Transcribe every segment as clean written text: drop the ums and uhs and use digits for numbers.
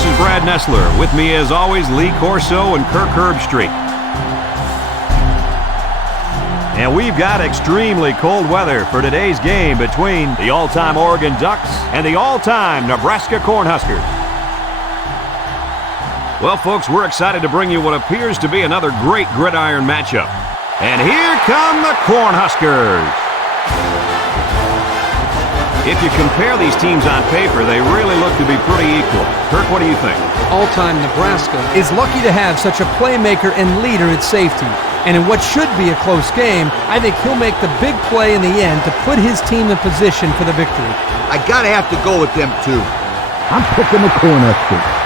This is Brad Nessler. With me, as always, Lee Corso and Kirk Herbstreit. And we've got extremely cold weather for today's game between the all-time Oregon Ducks and the all-time Nebraska Cornhuskers. Well, folks, we're excited to bring you what appears to be another great gridiron matchup. And here come the Cornhuskers. If you compare these teams on paper, they really look to be pretty equal. Kirk, what do you think? All-time Nebraska is lucky to have such a playmaker and leader at safety. And in what should be a close game, I think he'll make the big play in the end to put his team in position for the victory. I gotta have to go with them too. I'm picking the Cornhuskers.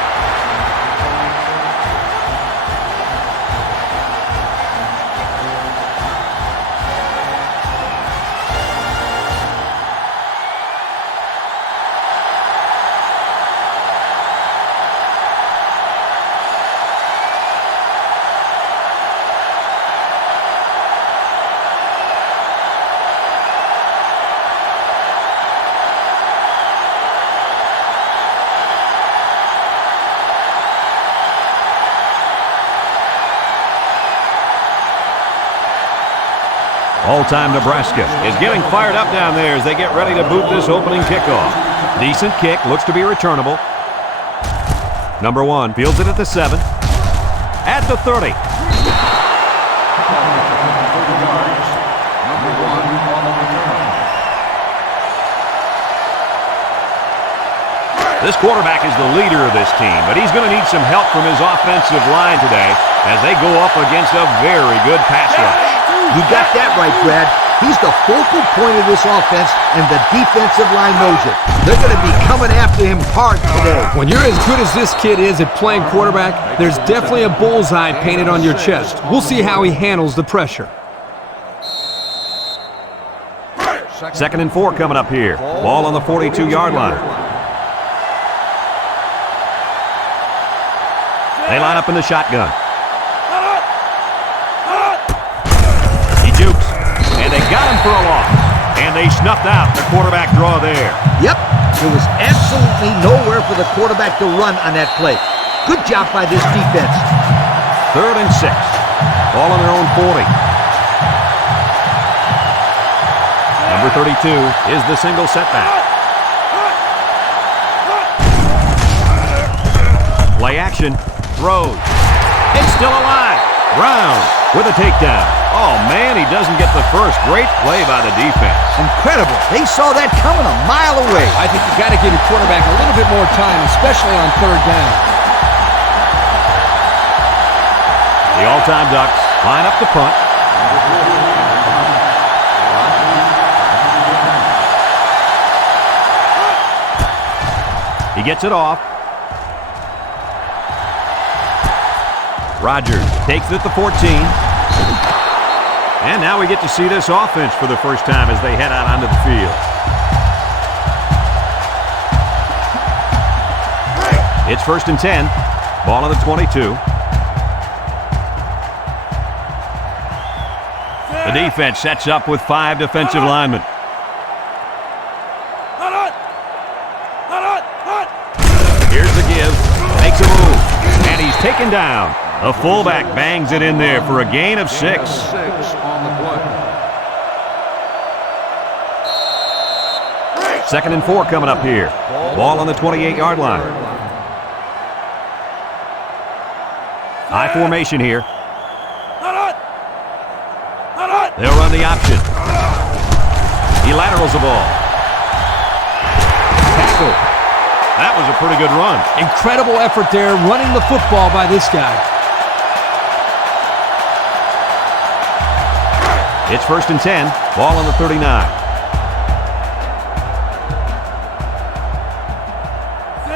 All-time Nebraska is getting fired up down there as they get ready to boot this opening kickoff. Decent kick, looks to be returnable. Number 1 fields it at the 7. At the 30. This quarterback is the leader of this team, but he's going to need some help from his offensive line today as they go up against a very good pass rush. You got that right, Brad. He's the focal point of this offense, and the defensive line knows it. They're going to be coming after him hard today. When you're as good as this kid is at playing quarterback, there's definitely a bullseye painted on your chest. We'll see how he handles the pressure. 2nd and 4 coming up here. Ball on the 42-yard line. They line up in the shotgun. Jukes, and they got him for a loss. And they snuffed out the quarterback draw there. Yep, there was absolutely nowhere for the quarterback to run on that play. Good job by this defense. 3rd and 6. Ball on their own 40. Number 32 is the single setback. Play action. Throws. It's still alive. Brown with a takedown. Oh, man, he doesn't get the first. Great play by the defense. Incredible. They saw that coming a mile away. I think you got to give your quarterback a little bit more time, especially on 3rd down. The all-time Ducks line up the punt. He gets it off. Rogers takes it at the 14. And now we get to see this offense for the first time as they head out onto the field. It's 1st and 10. Ball on the 22. The defense sets up with 5 defensive linemen. Here's the give. Makes a move. And he's taken down. The fullback bangs it in there for a gain of 6. On the play. 2nd and 4 coming up here. Ball on the 28-yard line. High formation here. They'll run the option. He laterals the ball. Tackle. That was a pretty good run. Incredible effort there running the football by this guy. It's 1st and 10. Ball on the 39.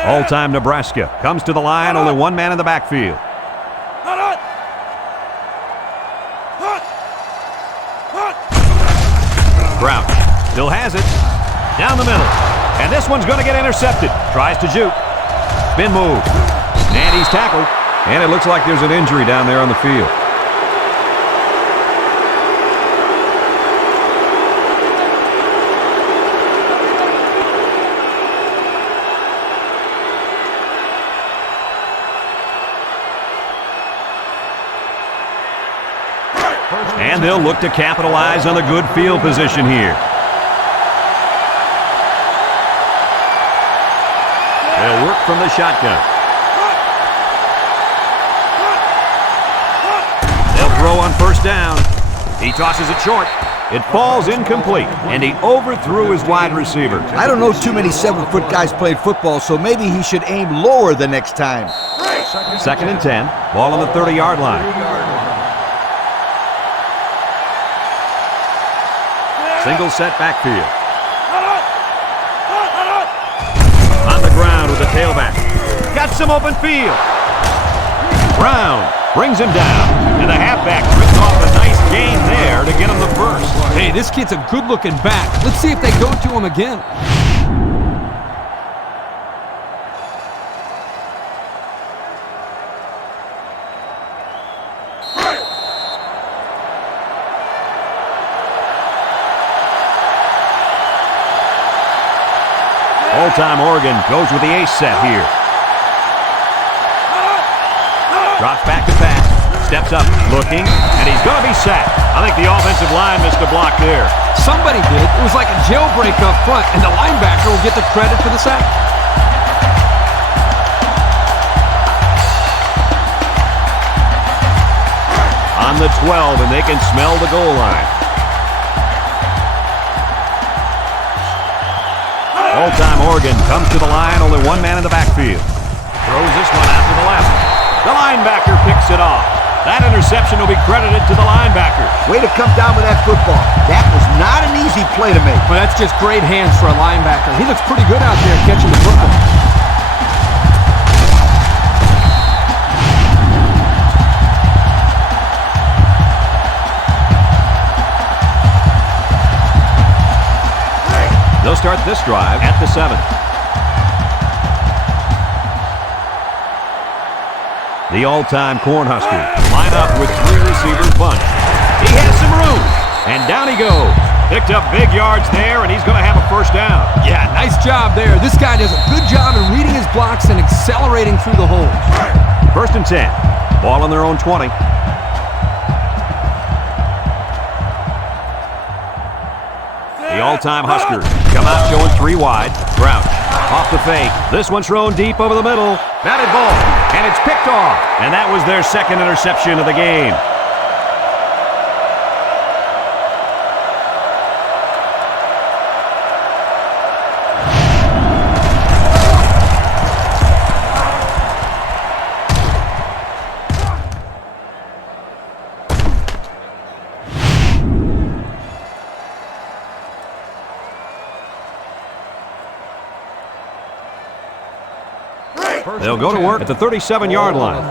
All-time Nebraska comes to the line. Only one man in the backfield. Crouch still has it. Down the middle. And this one's going to get intercepted. Tries to juke. Spin move. And he's tackled. And it looks like there's an injury down there on the field. And they'll look to capitalize on the good field position here. They'll work from the shotgun. They'll throw on first down. He tosses it short. It falls incomplete, and he overthrew his wide receiver. I don't know too many 7-foot guys playing football, so maybe he should aim lower the next time. 2nd and 10. Ball on the 30-yard line. Single set backfield. On the ground with the tailback. Got some open field. Brown brings him down, and the halfback rips off a nice gain there to get him the first. Hey, this kid's a good-looking back. Let's see if they go to him again. All-time Oregon goes with the ace set here. Drops back to pass. Steps up, looking, and he's going to be sacked. I think the offensive line missed a block there. Somebody did. It was like a jailbreak up front, and the linebacker will get the credit for the sack. On the 12, and they can smell the goal line. All-time Oregon comes to the line, only one man in the backfield. Throws this one out to the left. The linebacker picks it off. That interception will be credited to the linebacker. Way to come down with that football. That was not an easy play to make. Well, that's just great hands for a linebacker. He looks pretty good out there catching the football. They'll start this drive at the 7. The all-time Cornhuskers line up with 3 receivers bunch. He has some room, and down he goes. Picked up big yards there, and he's going to have a first down. Yeah, nice job there. This guy does a good job in reading his blocks and accelerating through the holes. 1st and 10. Ball on their own 20. The all-time Huskers come out showing 3 wide. Crouch off the fake. This one's thrown deep over the middle. Batted ball, and it's picked off. And that was their 2nd interception of the game. They'll go to work at the 37-yard line.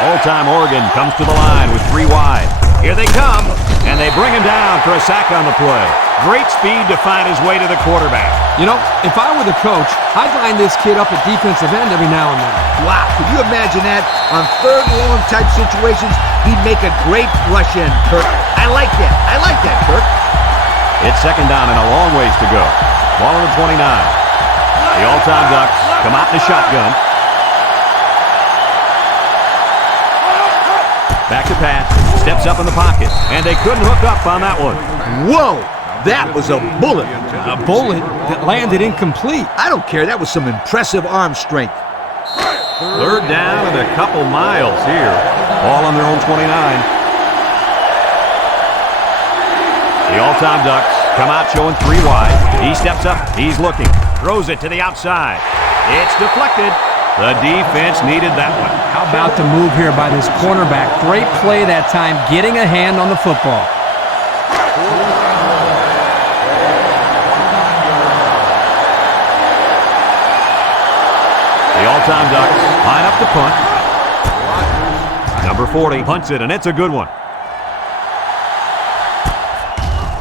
All-time Oregon comes to the line with 3 wide. Here they come, and they bring him down for a sack on the play. Great speed to find his way to the quarterback. You know, if I were the coach, I'd line this kid up at defensive end every now and then. Wow, could you imagine that? On 3rd and long type situations, he'd make a great rush in, Kirk. I like that, Kirk. It's 2nd down and a long ways to go. Ball on the 29. The all-time Ducks come out in the shotgun. Back to pass. Steps up in the pocket. And they couldn't hook up on that one. Whoa! That was a bullet. A bullet that landed incomplete. I don't care. That was some impressive arm strength. 3rd down and a couple miles here. Ball on their own 29. The all-time Ducks come out showing 3 wide. He steps up. He's looking. Throws it to the outside. It's deflected. The defense needed that one. How about the move here by this cornerback? Great play that time, getting a hand on the football. The all-time Ducks line up the punt. Number 40 punts it, and it's a good one.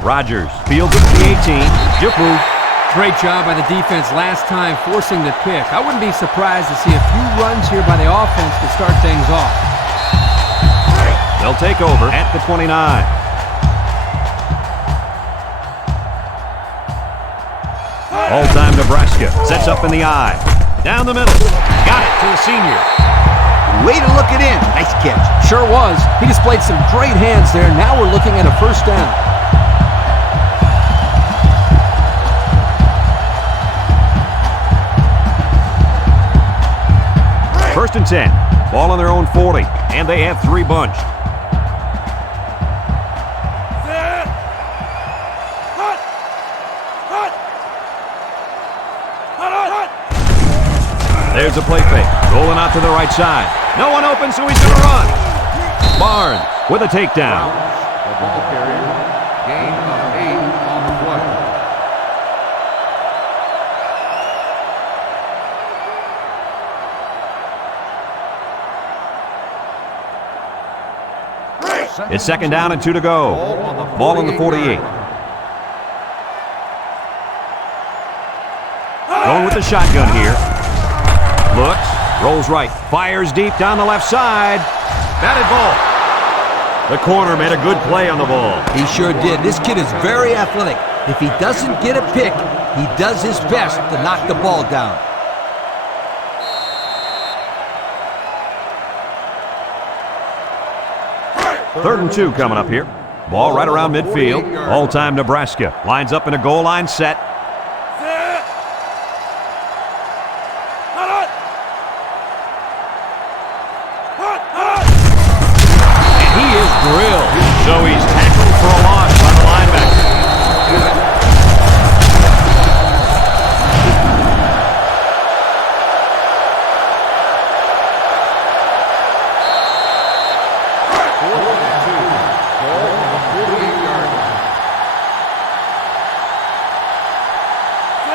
Rogers fields it to the 18. Jufu. Great job by the defense last time forcing the pick. I wouldn't be surprised to see a few runs here by the offense to start things off. They'll take over at the 29. All-time Nebraska sets up in the I. Down the middle. Got it to the senior. Way to look it in. Nice catch. Sure was. He displayed some great hands there. Now we're looking at a first down. First and 10. Ball on their own 40, and they have 3 bunched. There's a play fake. Rolling out to the right side. No one open, so he's going to run. Barnes with a takedown. The ball carrier, gain of 8 on the play. It's second down and 2 to go. Ball on the 48. Going with the shotgun here. Looks, rolls right, fires deep down the left side. Batted ball. The corner made a good play on the ball. He sure did. This kid is very athletic. If he doesn't get a pick, he does his best to knock the ball down. Third and 2 coming up here. Ball right around midfield. All-time Nebraska. Lines up in a goal line set. And he is drilled. So he's tackled for a loss by the linebacker.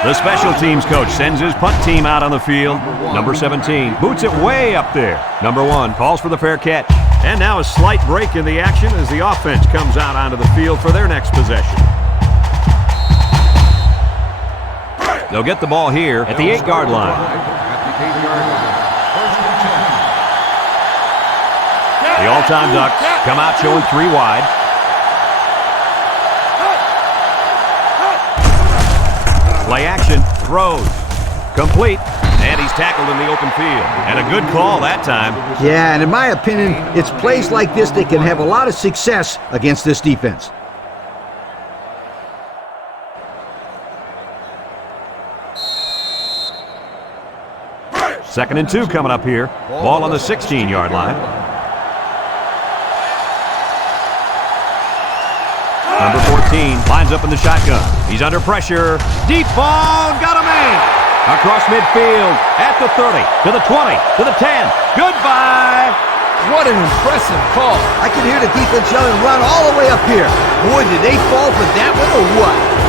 The special teams coach sends his punt team out on the field. Number 17 boots it way up there. Number 1 calls for the fair catch. And now a slight break in the action as the offense comes out onto the field for their next possession. They'll get the ball here at the 8-yard line. The all-time Ducks come out showing 3 wide. Play action, throws, complete, and he's tackled in the open field. And a good call that time. Yeah, and in my opinion, it's plays like this that can have a lot of success against this defense. Second and 2 coming up here. Ball on the 16-yard line. Number 14 lines up in the shotgun. He's under pressure. Deep ball, got a man. Across midfield, at the 30, to the 20, to the 10. Goodbye. What an impressive call. I can hear the defense yelling, run all the way up here. Boy, did they fall for that one or what?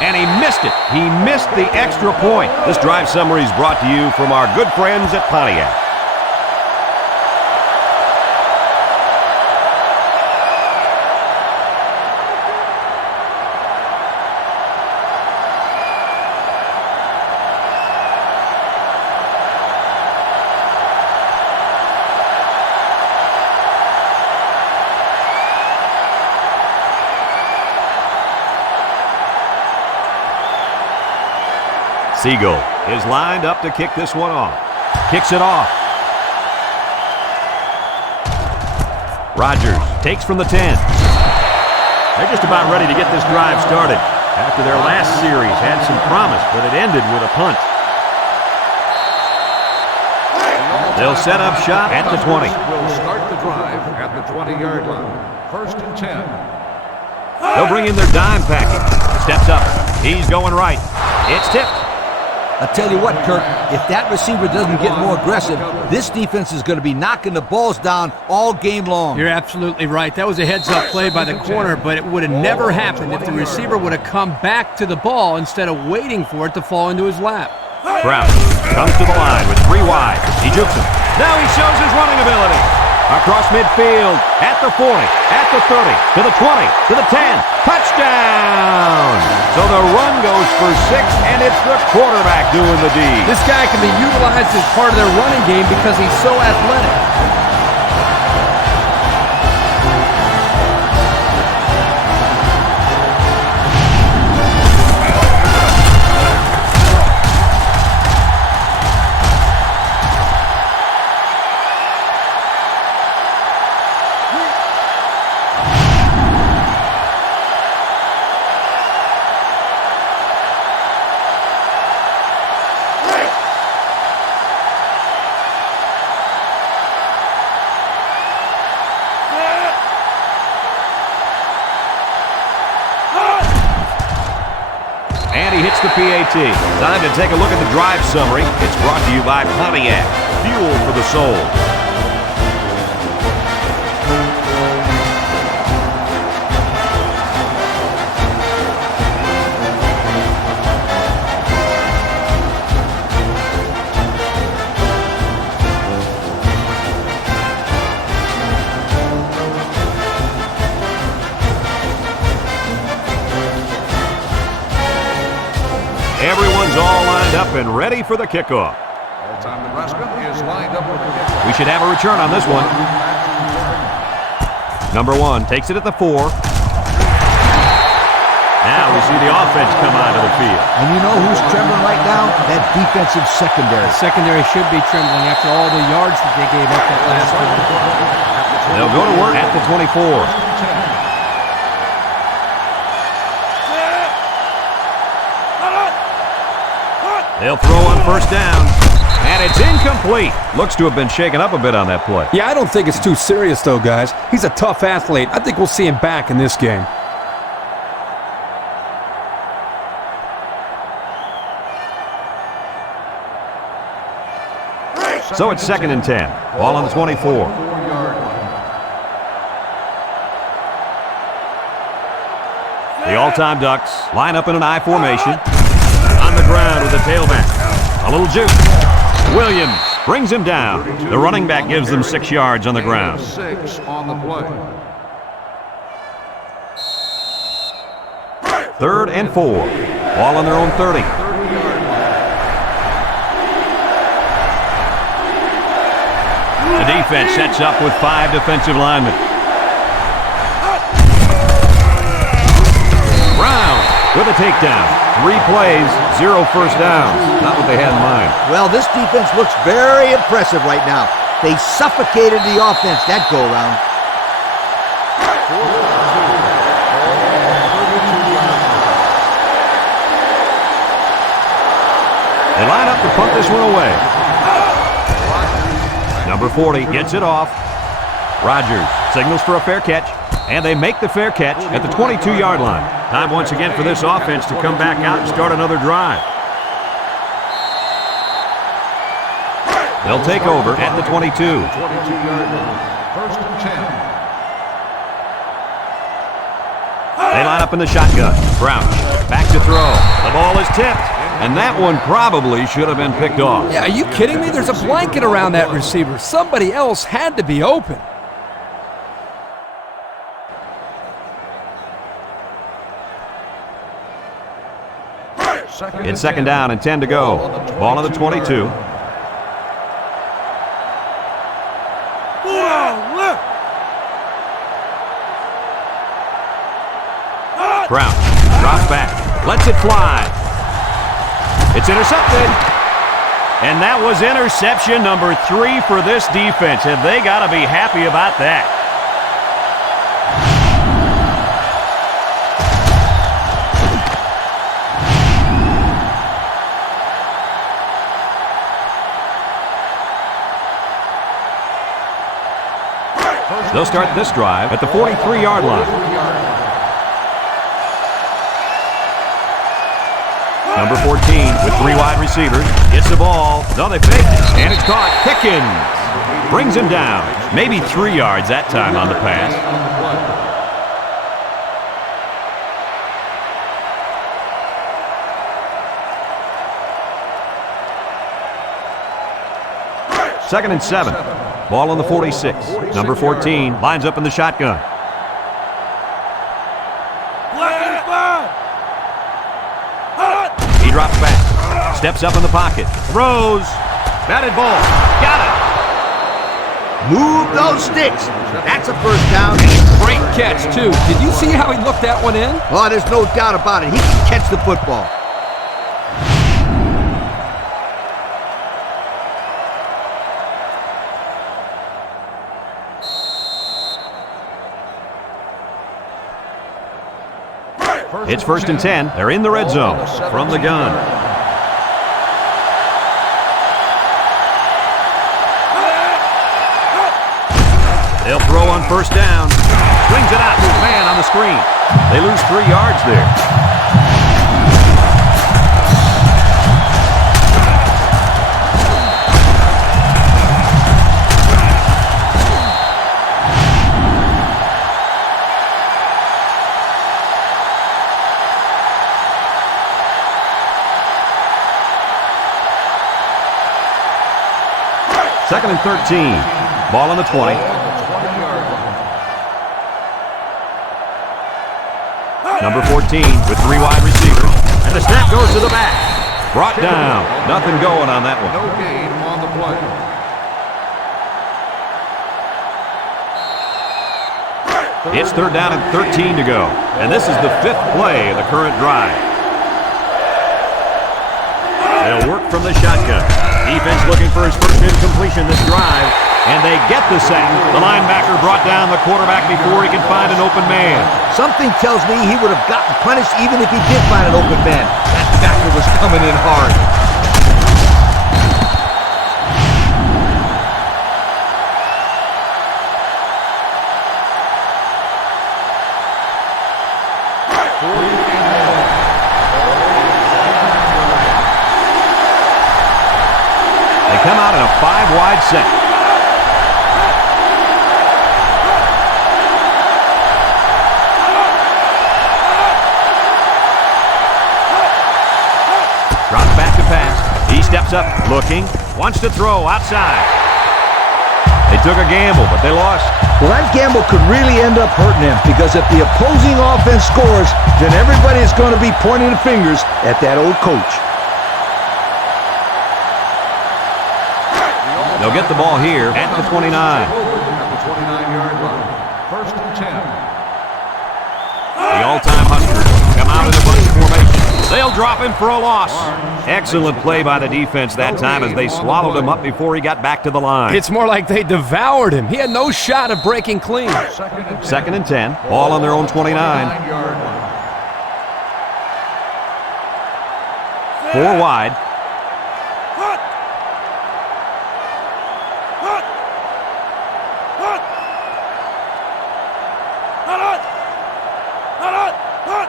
And he missed it. He missed the extra point. This drive summary is brought to you from our good friends at Pontiac. Siegel is lined up to kick this one off. Kicks it off. Rogers takes from the 10. They're just about ready to get this drive started. After their last series had some promise, but it ended with a punt. They'll set up shop at the 20. Will start the drive at the 20-yard line. First and 10. They'll bring in their dime package. Steps up. He's going right. It's tipped. I'll tell you what, Kirk, if that receiver doesn't get more aggressive, this defense is going to be knocking the balls down all game long. You're absolutely right. That was a heads-up play by the corner, but it would have never happened if the receiver would have come back to the ball instead of waiting for it to fall into his lap. Crouch comes to the line with 3 wide. He jukes him. Now he shows his running ability. Across midfield, at the 40, at the 30, to the 20, to the 10. Touchdown! So the run goes for 6, and it's the quarterback doing the deed. This guy can be utilized as part of their running game because he's so athletic. And he hits the PAT. Time to take a look at the drive summary. It's brought to you by Pontiac. Fuel for the soul. Everyone's all lined up and ready for the kickoff. All-time Nebraska is lined up with the kickoff. We should have a return on this one. Number 1 takes it at the 4. Now we see the offense come onto the field. And you know who's trembling right now? That defensive secondary. The secondary should be trembling after all the yards that they gave up that last quarter. They'll go to work at the 24. They'll throw on first down, and it's incomplete. Looks to have been shaken up a bit on that play. Yeah, I don't think it's too serious, though, guys. He's a tough athlete. I think we'll see him back in this game. So it's 2nd and 10. Ball on the 24. The all-time Ducks line up in an I formation. On the ground with the tailback. A little juke. Williams brings him down. The running back gives them 6 yards on the ground. 6 on the play. 3rd and 4. Ball on their own 30. The defense sets up with 5 defensive linemen. Brown with a takedown. 3 plays, 0 first downs. Not what they had in mind. Well, this defense looks very impressive right now. They suffocated the offense that go-around. They line up to punt this one away. Number 40 gets it off. Rogers signals for a fair catch, and they make the fair catch at the 22-yard line. Time once again for this offense to come back out and start another drive. They'll take over at the 22. 22-yard line. 1st and 10. They line up in the shotgun. Crouch back to throw. The ball is tipped, and that one probably should have been picked off. Yeah, are you kidding me? There's a blanket around that receiver. Somebody else had to be open. It's 2nd down and 10 to go. Ball on the 22. Crouch drops back, lets it fly. It's intercepted. And that was interception number 3 for this defense, and they got to be happy about that. They'll start this drive at the 43-yard line. Number 14 with 3 wide receivers gets the ball. No, they fake it, and it's caught. Pickens brings him down. Maybe 3 yards that time on the pass. 2nd and 7. Ball on the 46. Number 14 lines up in the shotgun. He drops back. Steps up in the pocket. Throws. Batted ball. Got it. Move those sticks. That's a first down. Great catch, too. Did you see how he looked that one in? Oh, there's no doubt about it. He can catch the football. It's 1st and 10. They're in the red zone from the gun. They'll throw on 1st down. Swings it out to his man on the screen. They lose 3 yards there. Second and 13. Ball on the 20. Number 14 with 3 wide receivers. And the snap goes to the back. Brought down. Nothing going on that one. No gain on the play. It's 3rd down and 13 to go. And this is the 5th play of the current drive. They'll work from the shotgun. Defense looking for his first incompletion this drive. And they get the sack. The linebacker brought down the quarterback before he could find an open man. Something tells me he would have gotten punished even if he did find an open man. That backer was coming in hard. They come out in a 5-wide set. Drops back to pass. He steps up, looking, wants to throw outside. They took a gamble, but they lost. Well, that gamble could really end up hurting them because if the opposing offense scores, then everybody is going to be pointing the fingers at that old coach. They'll get the ball here at the 29. At the 29-yard line. 1st and 10. The all-time Huskers come out in a bunch formation. They'll drop him for a loss. Excellent play by the defense that time as they swallowed him up before he got back to the line. It's more like they devoured him. He had no shot of breaking clean. 2nd and 10. Ball on their own 29. 4 wide.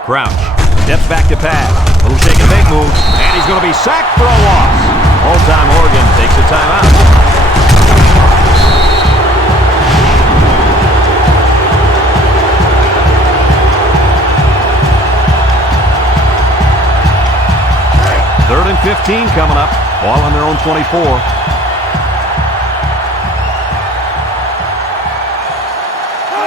Crouch steps back to pass. Little shake and make move. And he's going to be sacked for a loss. All-time Oregon takes a timeout. Third and 15 coming up. Ball on their own 24.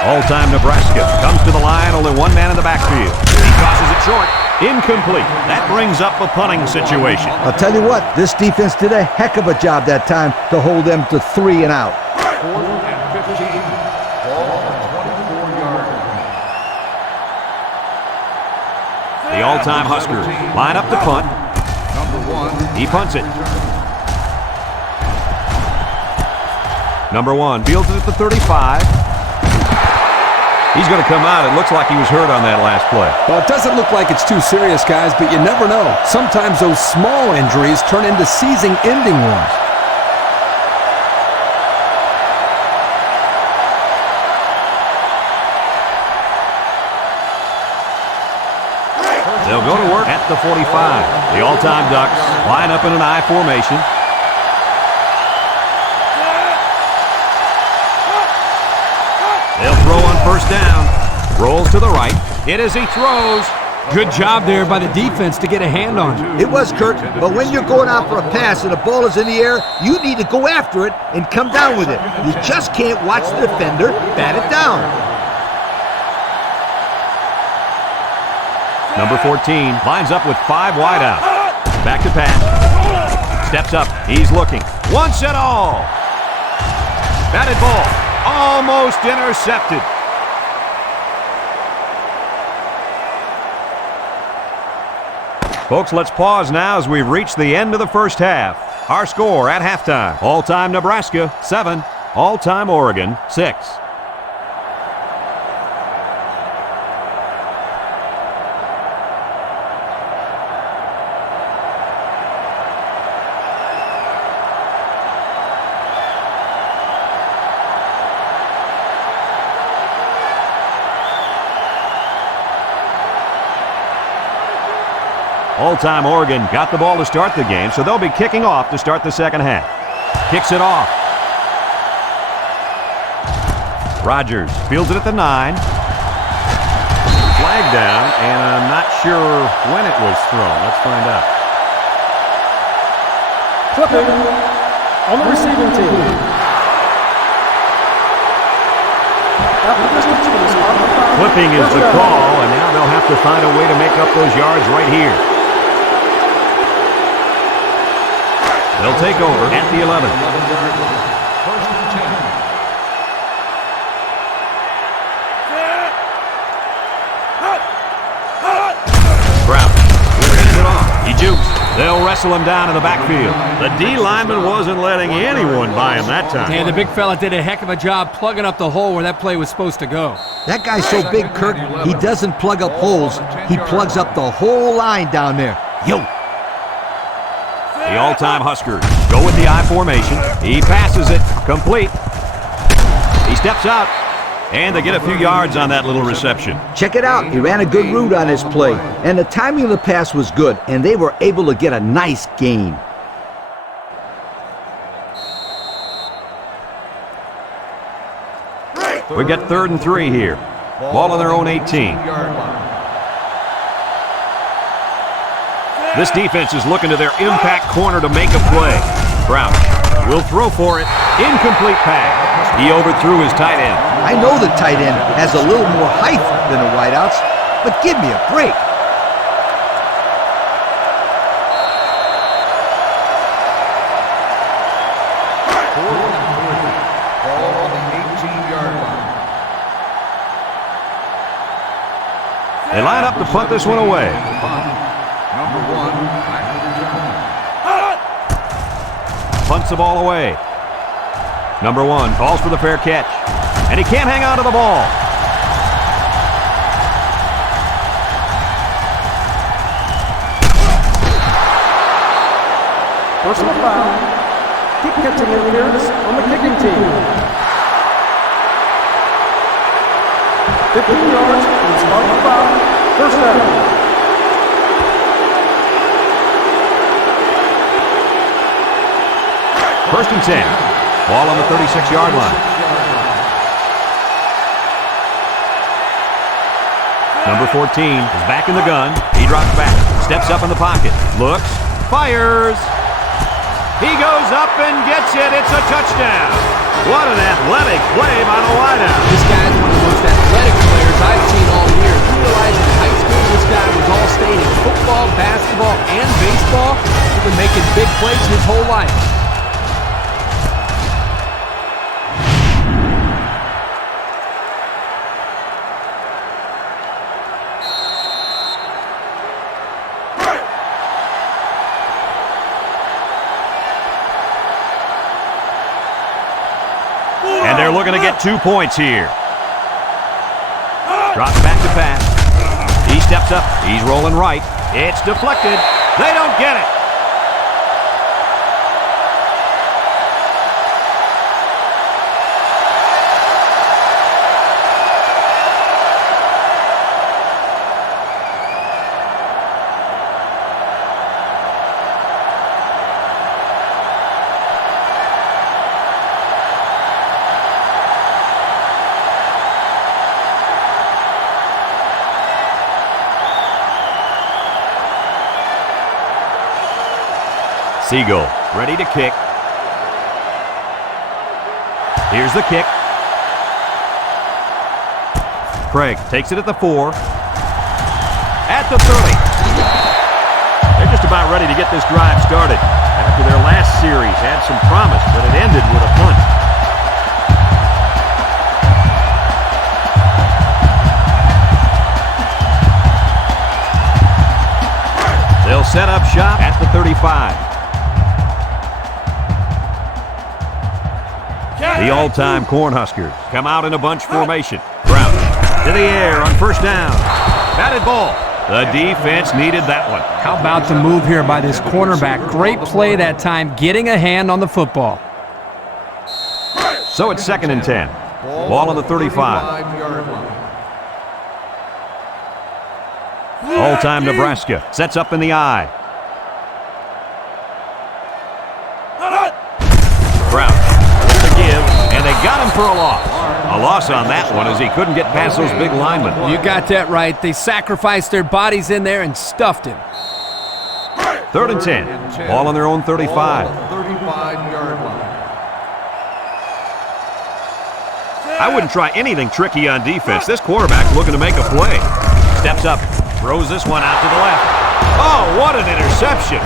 All-time Nebraska comes to the line, only one man in the backfield. He tosses it short. Incomplete. That brings up a punting situation. I'll tell you what, this defense did a heck of a job that time to hold them to 3 and out. 4th and 15. Ball on the 24-yard line. The all-time Huskers line up to punt. Number 1. He punts it. Number 1 fields it at the 35. He's going to come out. It looks like he was hurt on that last play. Well, it doesn't look like it's too serious, guys, but you never know. Sometimes those small injuries turn into season-ending ones. They'll go to work at the 45. The all-time Ducks line up in an I formation. They'll throw on 1st down. Rolls to the right. Hit as he throws. Good job there by the defense to get a hand on it. It was, Kurt, but when you're going out for a pass and the ball is in the air, you need to go after it and come down with it. You just can't watch the defender bat it down. Number 14 lines up with 5 wide out. Back to pass. Steps up. He's looking. Once and all. Batted ball. Almost intercepted. Folks, let's pause now as we've reached the end of the first half. Our score at halftime. All-time Nebraska, 7. All-time Oregon, 6. All-time Oregon got the ball to start the game, so they'll be kicking off to start the second half. Kicks it off. Rogers fields it at the 9. Flag down, and I'm not sure when it was thrown. Let's find out. Clipping on the receiving team. Clipping is the call, and now they'll have to find a way to make up those yards right here. They'll take over at the 11. First and 10. Brown will hand it off. He jukes. They'll wrestle him down in the backfield. The D lineman wasn't letting anyone by him that time. Yeah, the big fella did a heck of a job plugging up the hole where that play was supposed to go. That guy's so big, Kurt, he doesn't plug up holes. He plugs up the whole line down there. Yo! The all-time Huskers go with the I formation. He passes it. Complete. He steps out, and they get a few yards on that little reception. Check it out. He ran a good route on his play, and the timing of the pass was good, and they were able to get a nice gain. We get 3rd and 3 here. Ball on their own 18. This defense is looking to their impact corner to make a play. Brown will throw for it. Incomplete pass. He overthrew his tight end. I know the tight end has a little more height than the wideouts, but give me a break. Ball on the 18-yard line. They line up to punt this one away. Number 1, back to return. Punts the ball away. Number 1 calls for the fair catch. And he can't hang on to the ball. Personal foul. Keep catching interference on the kicking team. 15 yards and start the foul. First down. First and 10. Ball on the 36-yard line. Number 14 is back in the gun. He drops back, steps up in the pocket, looks, fires. He goes up and gets it. It's a touchdown. What an athletic play by the wideout. This guy's one of the most athletic players I've seen all year. You realize in high school this guy was all state in football, basketball, and baseball. He's been making big plays his whole life. And they're looking to get 2 points here. Drops back to pass. He steps up. He's rolling right. It's deflected. They don't get it. Siegel ready to kick. Here's the kick. Craig takes it at the 4. At the 30. They're just about ready to get this drive started. After their last series had some promise, but it ended with a punt. They'll set up shop at the 35. The all-time Cornhuskers come out in a bunch formation. Brown to the air on first down. Batted ball. The defense needed that one. How about the move here by this cornerback? Great play that time, getting a hand on the football. So it's 2nd and 10. Ball on the 35. All-time Nebraska sets up in the I. Brown with the give, and they got him for a loss. A loss on that one as he couldn't get past those big linemen. You got that right. They sacrificed their bodies in there and stuffed him. 3rd and 10. Ball on their own 35. 35-yard line. I wouldn't try anything tricky on defense. This quarterback's looking to make a play. Steps up, throws this one out to the left. Oh, what an interception.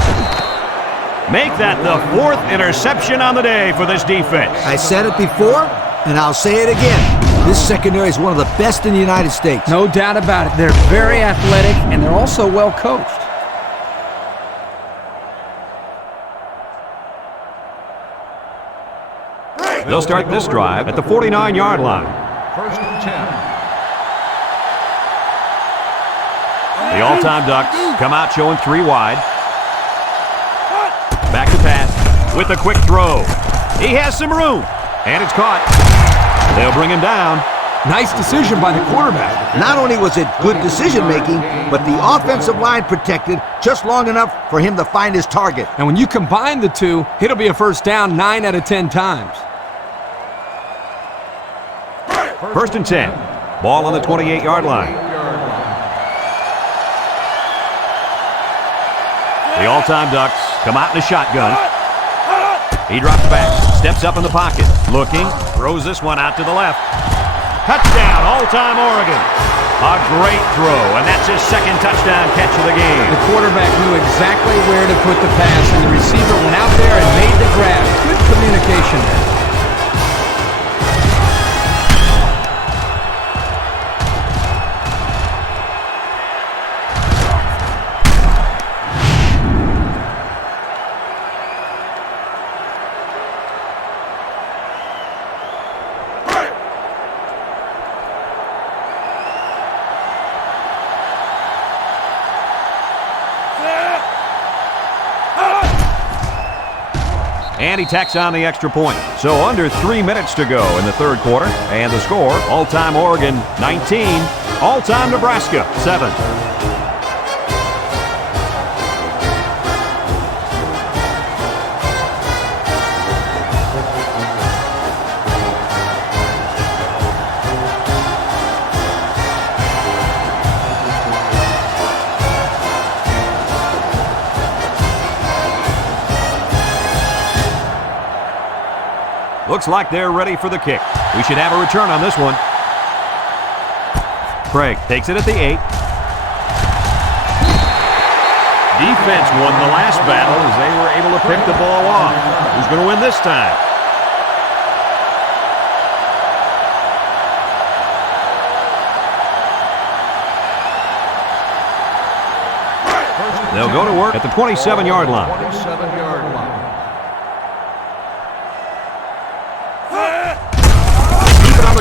Make that the 4th interception on the day for this defense. I said it before, and I'll say it again. This secondary is one of the best in the United States. No doubt about it. They're very athletic, and they're also well coached. They'll start this drive at the 49-yard line. 1st and 10. The all-time Ducks come out showing 3 wide. Back to pass with a quick throw. He has some room, and it's caught. They'll bring him down. Nice decision by the quarterback. Not only was it good decision-making, but the offensive line protected just long enough for him to find his target. And when you combine the two, it'll be a first down 9 out of 10 times. 1st and 10. Ball on the 28-yard line. The all-time Ducks come out in a shotgun. He drops back, steps up in the pocket, looking, throws this one out to the left. Touchdown, all-time Oregon. A great throw, and that's his 2nd touchdown catch of the game. The quarterback knew exactly where to put the pass, and the receiver went out there and made the grab. Good communication there. And he tacks on the extra point. So under 3 minutes to go in the 3rd quarter. And the score, all-time Oregon 19, all-time Nebraska 7. Looks like they're ready for the kick. We should have a return on this one. Craig takes it at the 8. Defense won the last battle as they were able to pick the ball off. Who's going to win this time? They'll go to work at the 27-yard line. 27-yard line.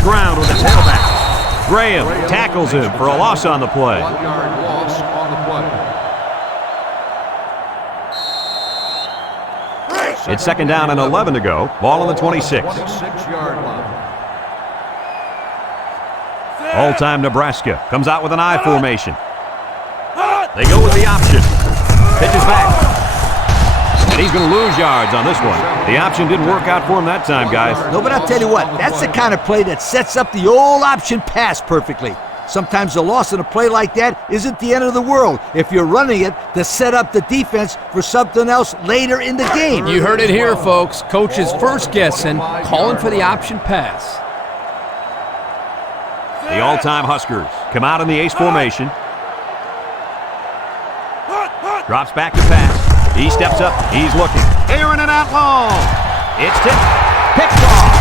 Ground with the tailback. Graham tackles him for a loss on the play. 1-yard loss on the play. It's 2nd down and 11 to go. Ball on the 26. 26-yard line. All-time Nebraska comes out with an I formation. They go with the option. Pitches back. And he's going to lose yards on this one. The option didn't work out for him that time, guys. No, but I'll tell you what, that's the kind of play that sets up the old option pass perfectly. Sometimes a loss in a play like that isn't the end of the world if you're running it to set up the defense for something else later in the game. You heard it here, folks. Coach is first guessing, calling for the option pass. The all-time Huskers come out in the ace formation. Drops back to pass. He steps up. He's looking. Airing it out long. It's tipped. Picked off.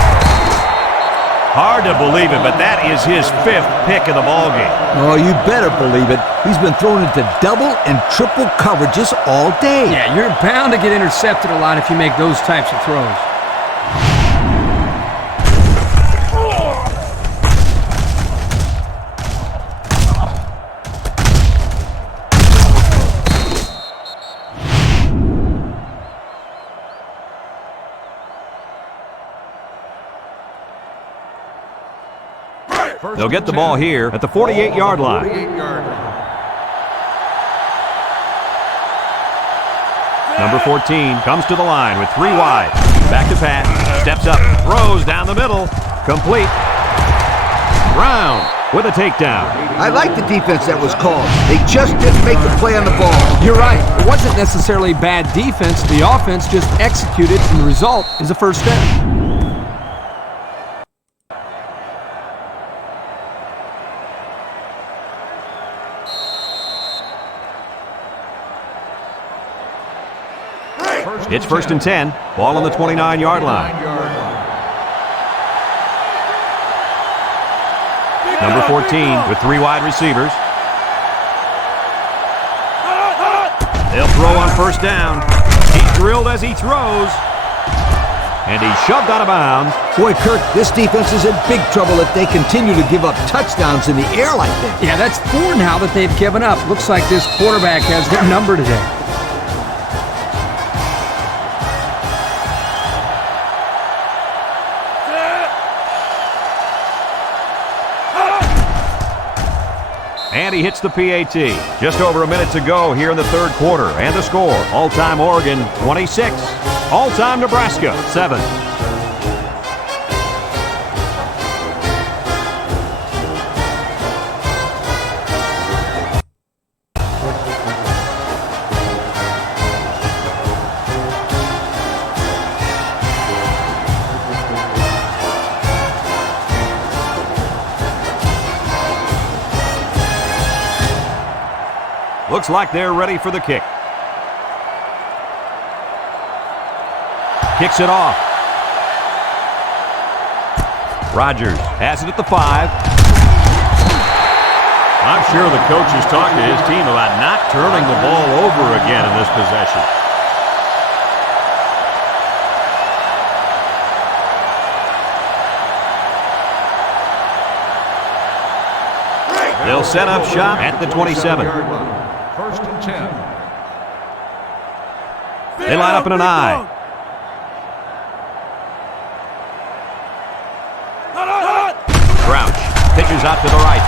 Hard to believe it, but that is his 5th pick of the ballgame. Oh, you better believe it. He's been thrown into double and triple coverages all day. Yeah, you're bound to get intercepted a lot if you make those types of throws. They'll get the ball here at the 48-yard line. Number 14 comes to the line with 3 wide. Back to pass. Steps up. Throws down the middle. Complete. Brown with a takedown. I like the defense that was called. They just didn't make the play on the ball. You're right. It wasn't necessarily bad defense. The offense just executed, and the result is a first down. It's first and 10. Ball on the 29-yard line. Number 14 with 3 wide receivers. They'll throw on first down. He's drilled as he throws. And he's shoved out of bounds. Boy, Kirk, this defense is in big trouble if they continue to give up touchdowns in the air like that. Yeah, that's 4 now that they've given up. Looks like this quarterback has their number today. And he hits the PAT. Just over a minute to go here in the third quarter. And the score, all-time Oregon 26, all-time Nebraska 7. Looks like they're ready for the kick. Kicks it off. Rogers has it at the 5. I'm sure the coach has talked to his team about not turning the ball over again in this possession. They'll set up shop at the 27. First and 10. They line up in an I. Crouch pitches out to the right.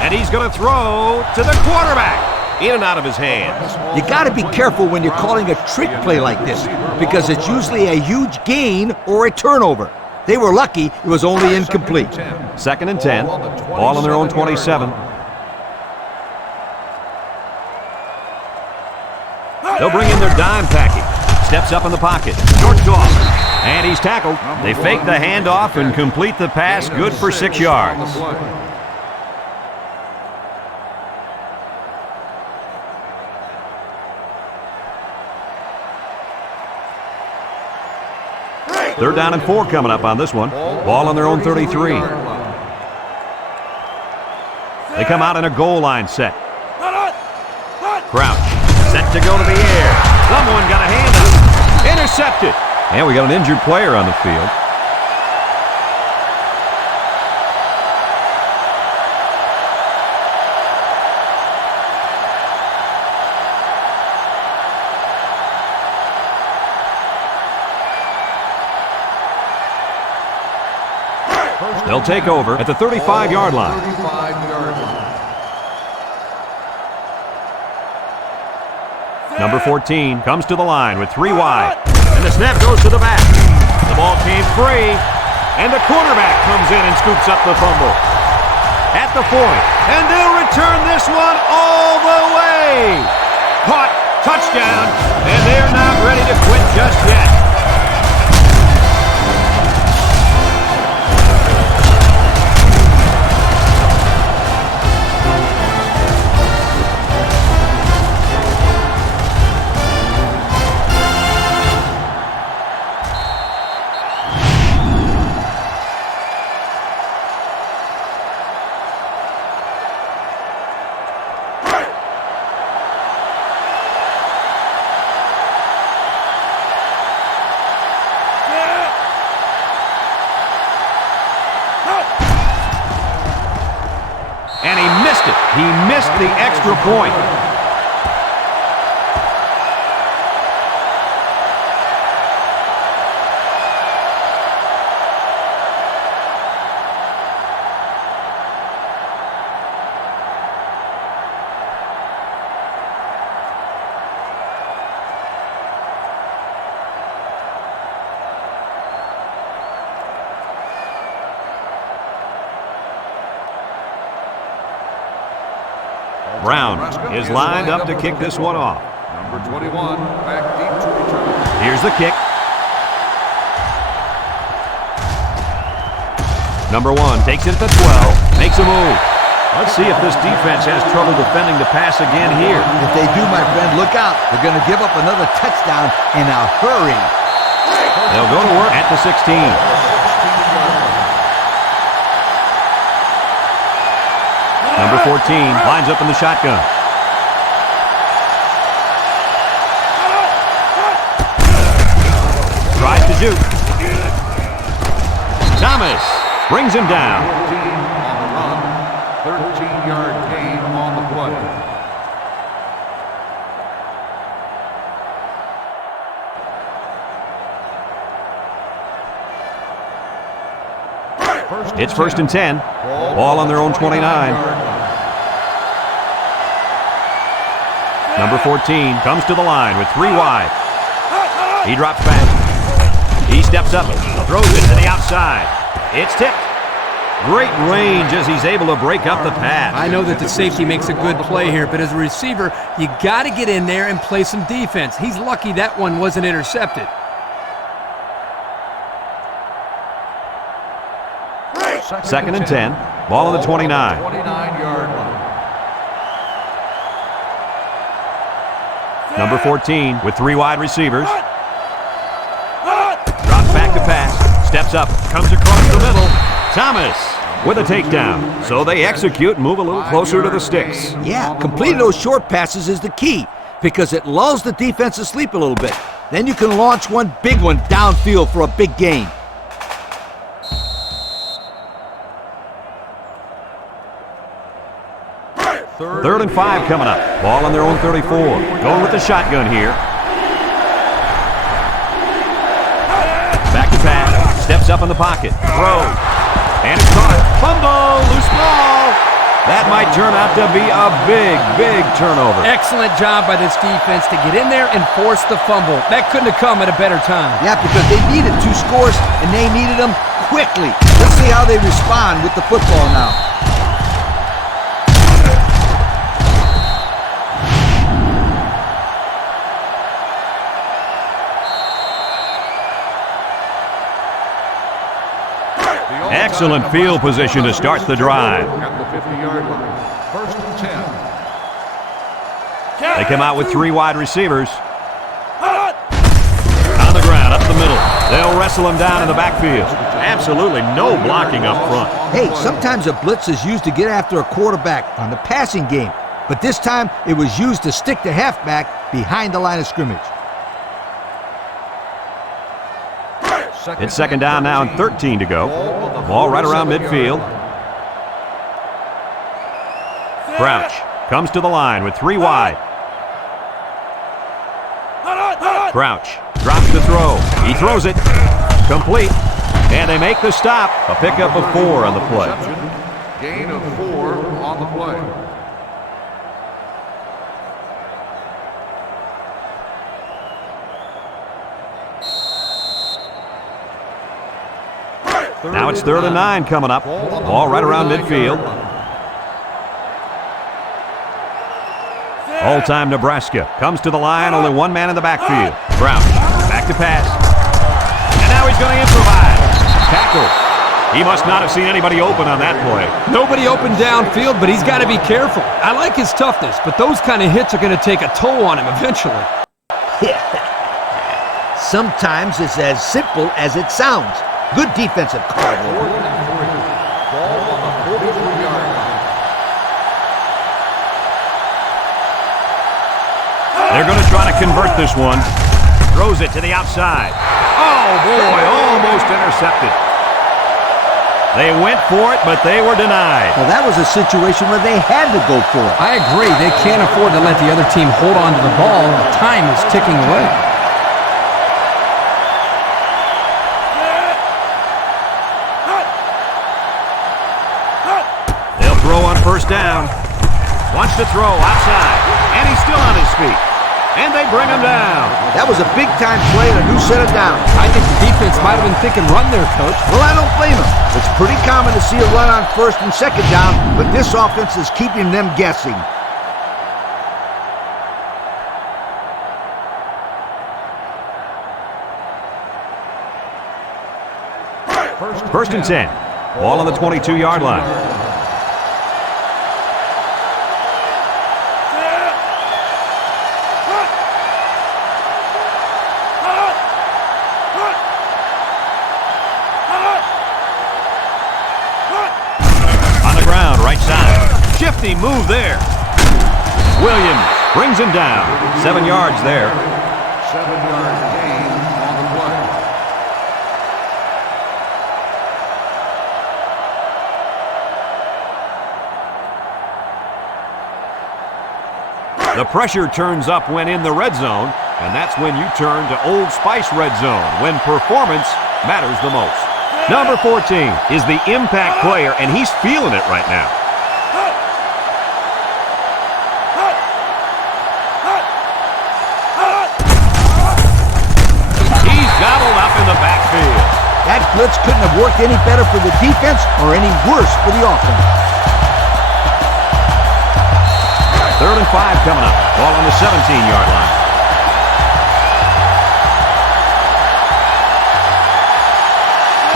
And he's going to throw to the quarterback. In and out of his hands. You got to be careful when you're calling a trick play like this because it's usually a huge gain or a turnover. They were lucky it was only incomplete. Second and 10. Ball on their own 27. They'll bring in their dime package. Steps up in the pocket. Short toss. And he's tackled. They fake the handoff and complete the pass. Good for 6 yards. Third down and 4 coming up on this one. Ball on their own 33. They come out in a goal line set. Crouch. Set to go to the air. Someone got a hand on it. Intercepted. And we got an injured player on the field. They'll take over at the 35-yard line. 35-yard line. Number 14 comes to the line with 3 wide. And the snap goes to the back. The ball came free. And the quarterback comes in and scoops up the fumble. at the 40. And they'll return this one all the way. Caught, touchdown, and they're not ready to quit just yet. And he missed it. He missed the extra point. Brown is lined up to kick this one off. Number 21, back deep to return. Here's the kick. Number 1 takes it at the 12, makes a move. Let's see if this defense has trouble defending the pass again here. If they do, my friend, look out. They're going to give up another touchdown in a hurry. They'll go to work at the 16. Number 14 lines up in the shotgun. Tries to juke. Thomas brings him down. 14 on the run, 13-yard gain on the play. It's first and 10. Ball on their own 29. Number 14 comes to the line with 3 wide. He drops back. He steps up, throws it to the outside. It's tipped. Great range as he's able to break up the pass. I know that the safety makes a good play here, but as a receiver, you got to get in there and play some defense. He's lucky that one wasn't intercepted. Second and 10. Ball on the 29. 29-yard line. Number 14 with 3 wide receivers. Drops back to pass. Steps up. Comes across the middle. Thomas with a takedown. So they execute and move a little closer to the sticks. Yeah, completing those short passes is the key because it lulls the defense asleep a little bit. Then you can launch one big one downfield for a big gain. Third and 5 coming up. Ball on their own 34. Going with the shotgun here. Back to pass. Steps up in the pocket. Throws. And it's caught. Fumble. Loose ball. That might turn out to be a big, big turnover. Excellent job by this defense to get in there and force the fumble. That couldn't have come at a better time. Yeah, because they needed 2 scores and they needed them quickly. Let's see how they respond with the football now. Excellent field position to start the drive. At the 50-yard line. First and 10. They come out with 3 wide receivers. On the ground, up the middle. They'll wrestle him down in the backfield. Absolutely no blocking up front. Hey, sometimes a blitz is used to get after a quarterback on the passing game, but this time it was used to stick the halfback behind the line of scrimmage. It's second down now and 13 to go. Ball right around midfield. Crouch comes to the line with 3 wide. Crouch drops the throw. He throws it. Complete. And they make the stop. A pickup of 4 on the play. Gain of 4 on the play. Now it's third and 9 coming up. Ball right around midfield. All-time Nebraska comes to the line, only one man in the backfield. Brown, back to pass. And now he's going to improvise. Tackle. He must not have seen anybody open on that play. Nobody open downfield, but he's got to be careful. I like his toughness, but those kind of hits are going to take a toll on him eventually. Sometimes it's as simple as it sounds. Good defensive call. Ball on the 43-yard line. They're going to try to convert this one. Throws it to the outside. Oh, boy, almost intercepted. They went for it, but they were denied. Well, that was a situation where they had to go for it. I agree. They can't afford to let the other team hold on to the ball. The time is ticking away. They'll throw on first down. Wants to throw outside, and he's still on his feet. And they bring him down. That was a big-time play and a new set of downs. I think the defense might have been thinking run there, Coach. Well, I don't blame them. It's pretty common to see a run on first and second down, but this offense is keeping them guessing. First and 10. Ball on the 22-yard line. Shifty move there. Williams brings him down. 7 yards there. 7-yard gain on the play. The pressure turns up when in the red zone, and that's when you turn to Old Spice red zone, when performance matters the most. Number 14 is the impact player, and he's feeling it right now. That blitz couldn't have worked any better for the defense or any worse for the offense. 3rd and 5 coming up. Ball on the 17-yard line.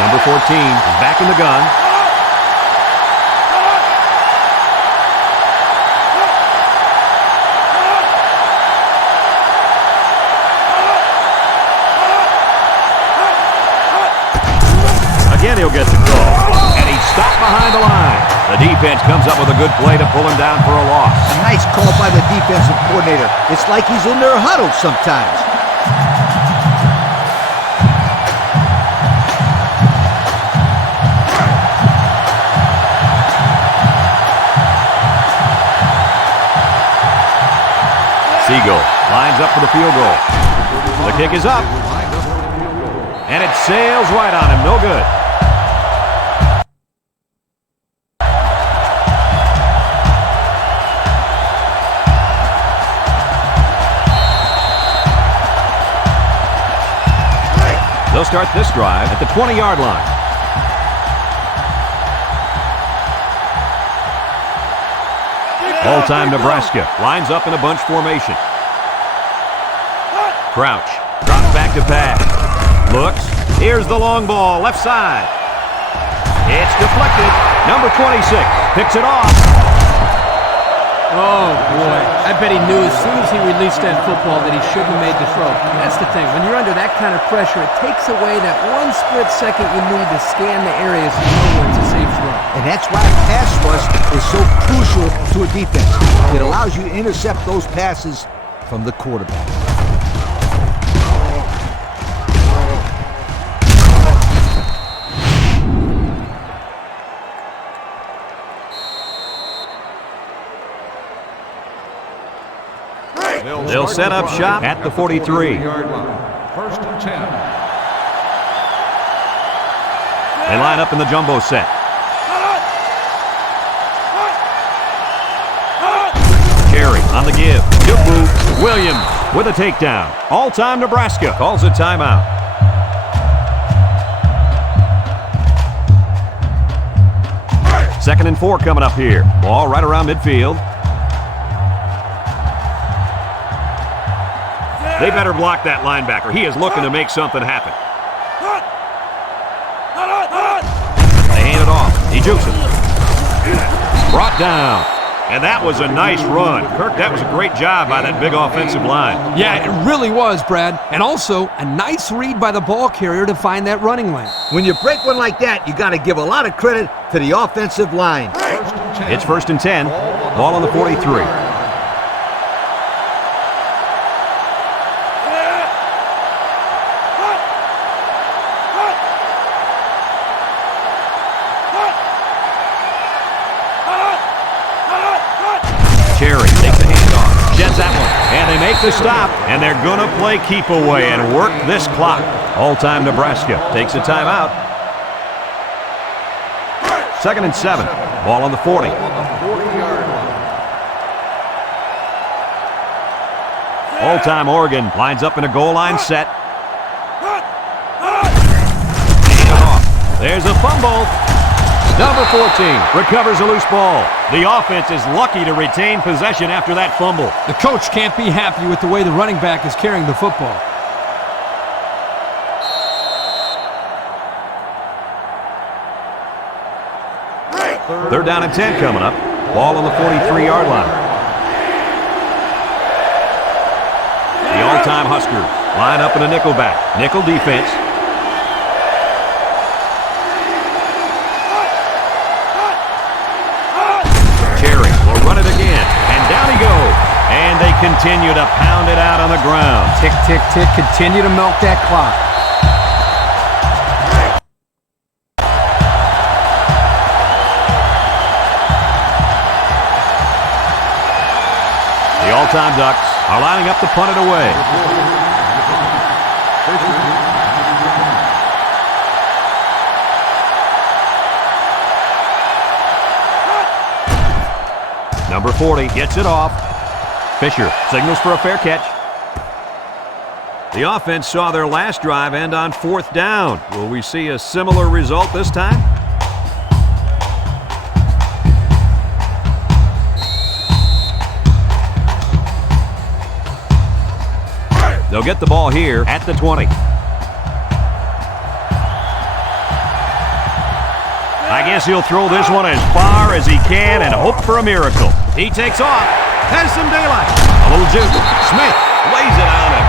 Number 14 is back in the gun. Again, he'll get the call. And he's stopped behind the line. The defense comes up with a good play to pull him down for a loss. A nice call by the defensive coordinator. It's like he's in their huddle sometimes. Siegel lines up for the field goal. The kick is up. And it sails right on him. No good. They'll start this drive at the 20-yard line. All-time Nebraska lines up in a bunch formation. Crouch drops back to pass. Looks. Here's the long ball, left side. It's deflected. Number 26 picks it off. Oh, boy. I bet he knew as soon as he released that football that he shouldn't have made the throw. That's the thing. When you're under that kind of pressure, it takes away that 1 split second you need to scan the areas and know where it's a safe throw. And that's why pass rush is so crucial to a defense. It allows you to intercept those passes from the quarterback. They'll set up shop at the 43. First and 10. They line up in the jumbo set. Carey on the give. Good move. Williams with a takedown. All-time Nebraska calls a timeout. Second and 4 coming up here. Ball right around midfield. They better block that linebacker. He is looking to make something happen. They hand it off. He jukes it. Brought down. And that was a nice run. Kirk, that was a great job by that big offensive line. Yeah, it really was, Brad. And also, a nice read by the ball carrier to find that running lane. When you break one like that, you got to give a lot of credit to the offensive line. It's 1st and 10. Ball on the 43. Cherry takes the handoff, jets that one, and they make the stop, and they're going to play keep away and work this clock. All-time Nebraska takes a timeout. 2nd and 7, ball on the 40. All-time Oregon lines up in a goal line set. Handoff. There's a fumble. Number 14 recovers a loose ball. The offense is lucky to retain possession after that fumble. The coach can't be happy with the way the running back is carrying the football. Third down and 10 coming up. Ball on the 43-yard line. The all-time Huskers line up in a nickel back. Nickel defense. And they continue to pound it out on the ground. Tick, tick, tick. Continue to milk that clock. The all-time Ducks are lining up to punt it away. Number 40 gets it off. Fisher signals for a fair catch. The offense saw their last drive end on 4th down. Will we see a similar result this time? They'll get the ball here at the 20. I guess he'll throw this one as far as he can and hope for a miracle. He takes off. Has some daylight. A little juke. Smith lays it on him.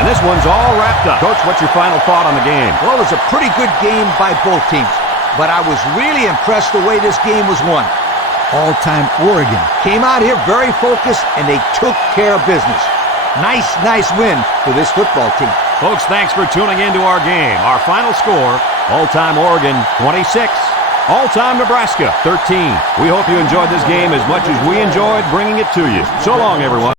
And this one's all wrapped up. Coach, what's your final thought on the game? Well, it was a pretty good game by both teams, but I was really impressed the way this game was won. All-time Oregon Came out here very focused, and they took care of business. Nice win for this football team. Folks, thanks for tuning into our game. Our final score, all-time Oregon 26, all-time Nebraska 13. We hope you enjoyed this game as much as we enjoyed bringing it to you. So long, everyone.